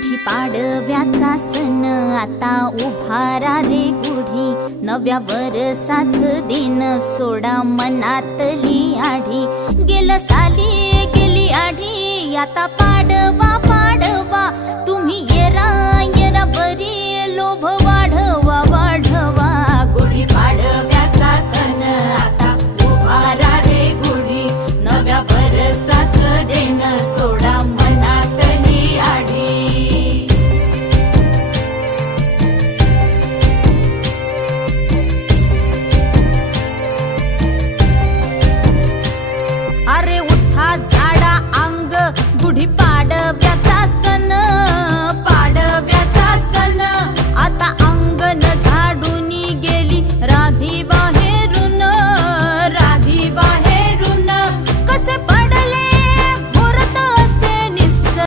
गुढी पाडव्याचा सण आता उभारा रे गुढी, नव्या वरसाच दिन सोडा मनातली आढी। गेलं साली गेली आढी, आता पाडवा पाडवा तुम्ही येरा